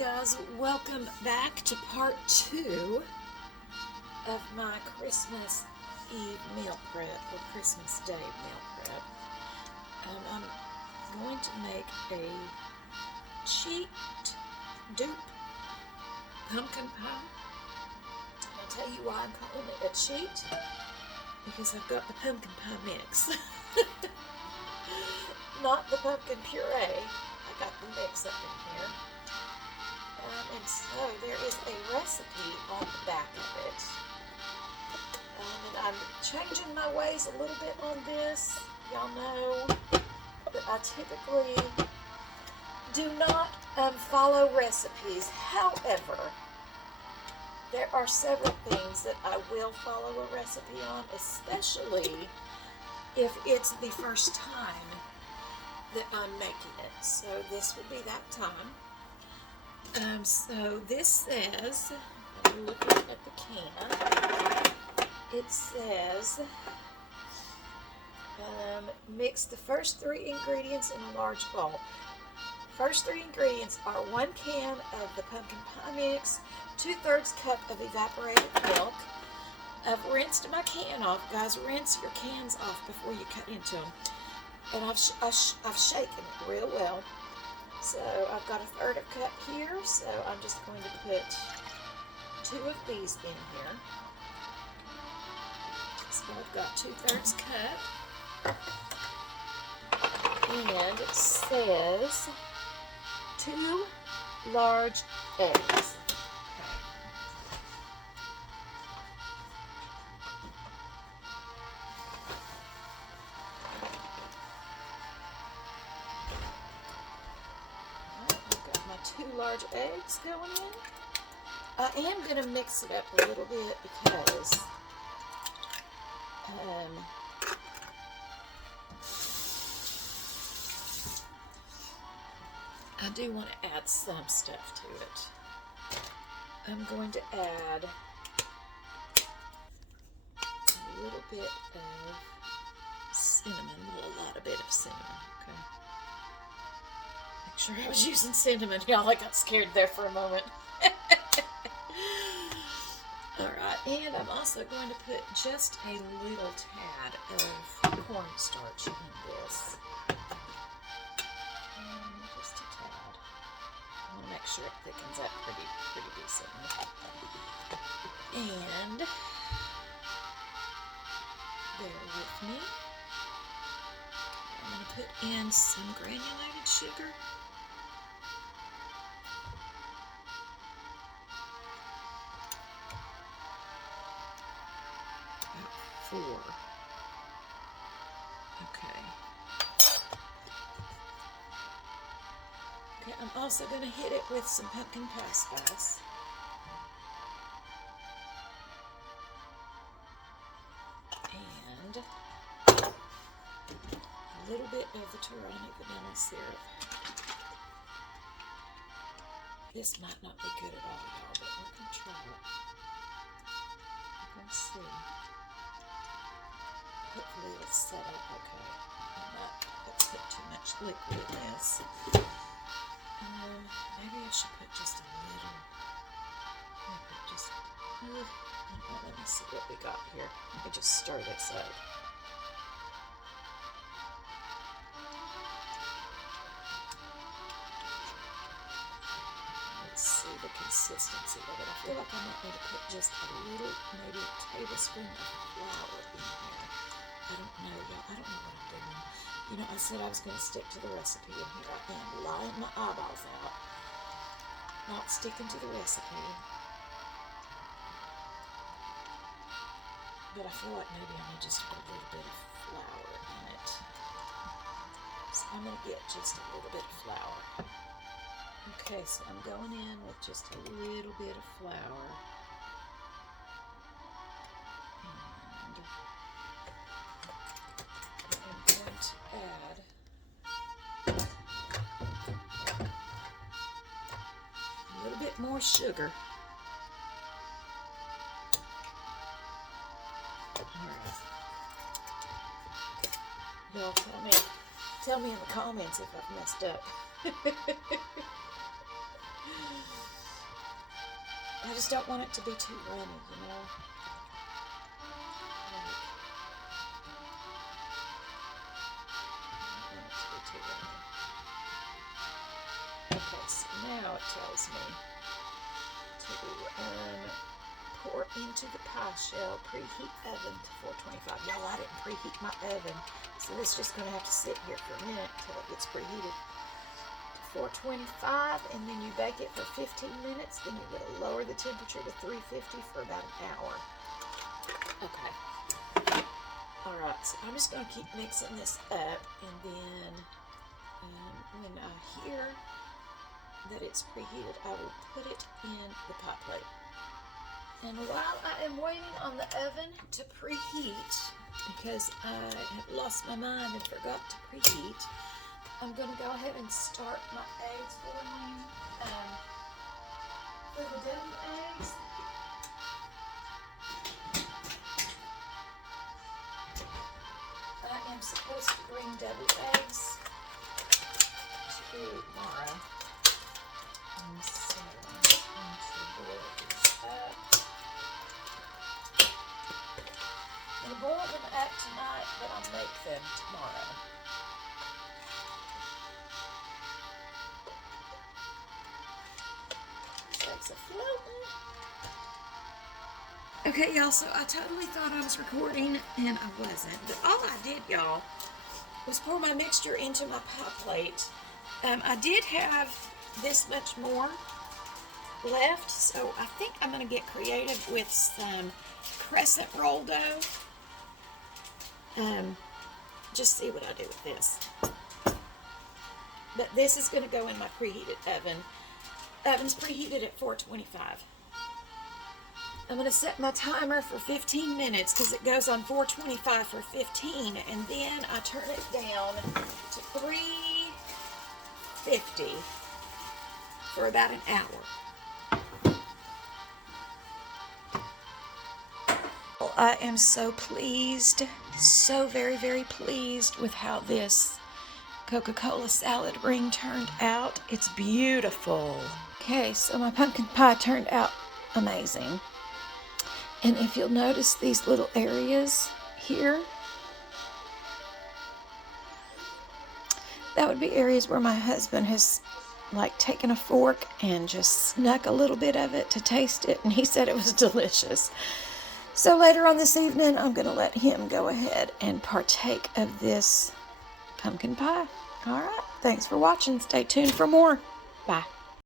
guys, welcome back to part 2 of my Christmas Eve meal prep or Christmas Day meal prep. I'm going to make a cheat dupe pumpkin pie. I'll tell you why I'm calling it a cheat, because I've got the pumpkin pie mix. Not the pumpkin puree. I got the mix up in here. And so there is a recipe on the back of it. And I'm changing my ways a little bit on this. Y'all know that I typically do not follow recipes. However, there are several things that I will follow a recipe on, especially if it's the first time that I'm making it. So this would be that time. So this says, I'm looking at the can, it says, mix the first 3 ingredients in a large bowl. First 3 ingredients are 1 can of the pumpkin pie mix, 2/3 cup of evaporated milk. I've rinsed my can off. Guys, rinse your cans off before you cut into them. And I've shaken it real well. So I've got 1/3 cup here, so I'm just going to put 2 of these in here. So I've got 2/3 cup. And it says 2 large eggs. Two large eggs going in. I am going to mix it up a little bit because I do want to add some stuff to it. I'm going to add a little bit of cinnamon, a bit of cinnamon, okay? Make sure I was using cinnamon, y'all. I got scared there for a moment. Alright, and I'm also going to put just a little tad of cornstarch in this. Just a tad. I want to make sure it thickens up pretty decently. And bear with me. I'm going to put in some granulated sugar. About 4. Okay, I'm also going to hit it with some pumpkin pie spice. And a little bit of the Torani vanilla syrup. This might not be good at all, y'all, but we're going to try it. We're going to see. Hopefully it's set up okay. I might put too much liquid in this. Maybe I should put just a little. Let me see what we got here. Let me just stir this up. Let's see the consistency of it. I feel like I might need to put just a little, maybe a tablespoon of flour in here. I don't know, y'all. I don't know what I'm doing. You know, I said I was going to stick to the recipe, and here I am lying my eyeballs out. Not sticking to the recipe. But I feel like maybe I need just to put a little bit of flour in it. So I'm going to get just a little bit of flour. Okay, so I'm going in with just a little bit of flour. And I'm going to add a little bit more sugar. Alright. Y'all tell me in the comments if I've messed up. just don't want it to be too runny, you know. Okay, so now it tells me to pour into the pie shell, preheat oven to 425. Y'all, I didn't preheat my oven, so this is just going to have to sit here for a minute until it gets preheated to 425, and then you bake it for 15 minutes. Then you're going to lower the temperature to 350 for about an hour. Okay. All right, so I'm just going to keep mixing this up, and then when I hear that it's preheated, I will put it in the pie plate. And while I am waiting on the oven to preheat, because I have lost my mind and forgot to preheat, I'm going to go ahead and start my eggs boiling. For the double eggs, I am supposed to bring double eggs to Mara. And so I'm going to boil these up. I'm going to boil them up tonight, but I'll make them tomorrow. Eggs are floating. Okay, y'all, so I totally thought I was recording, and I wasn't. But all I did, y'all, was pour my mixture into my pie plate. I did have this much more left, so I think I'm going to get creative with some crescent roll dough. Just see what I do with this. But this is going to go in my preheated oven. Oven's preheated at 425. I'm going to set my timer for 15 minutes because it goes on 425 for 15, and then I turn it down to 350 for about an hour. Well, I am so pleased, so very, very pleased with how this Coca-Cola salad ring turned out. It's beautiful. Okay, so my pumpkin pie turned out amazing. And if you'll notice these little areas here, that would be areas where my husband has like taken a fork and just snuck a little bit of it to taste it, and he said it was delicious. So later on this evening, I'm going to let him go ahead and partake of this pumpkin pie. All right, thanks for watching. Stay tuned for more. Bye.